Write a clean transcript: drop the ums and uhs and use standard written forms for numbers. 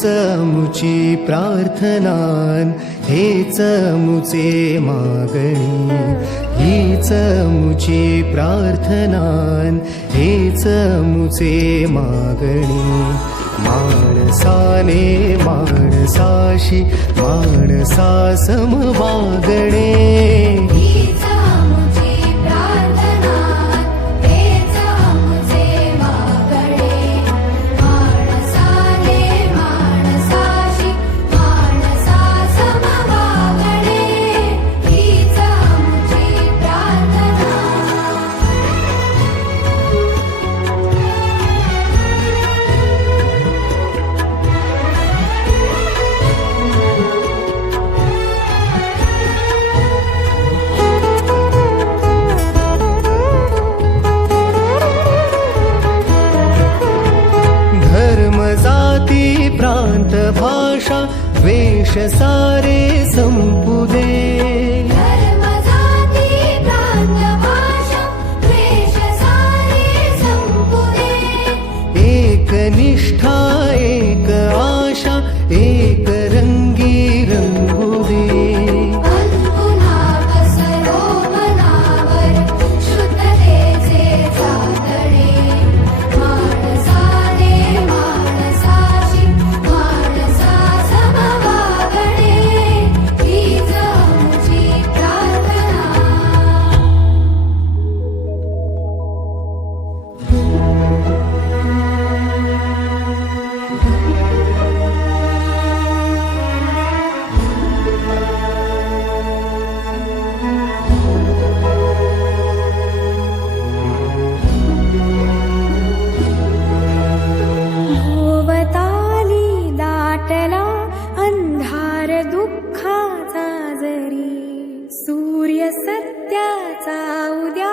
हीच मुची प्रार्थनान, हेच मुचे मागणी. हीच मुची प्रार्थनान, हेच मुचे मागणी. माणसाने माणसाशी माणसा सम वागणे. जाती प्रांत भाषा वेश सारे संपुदे. धर्म जाती प्रांत भाषा वेश सारे संपुदे. एक निष्ठा एक आशा एक रंगी रंगुदे. दुःखाचा जरी सूर्य सत्याचा उद्या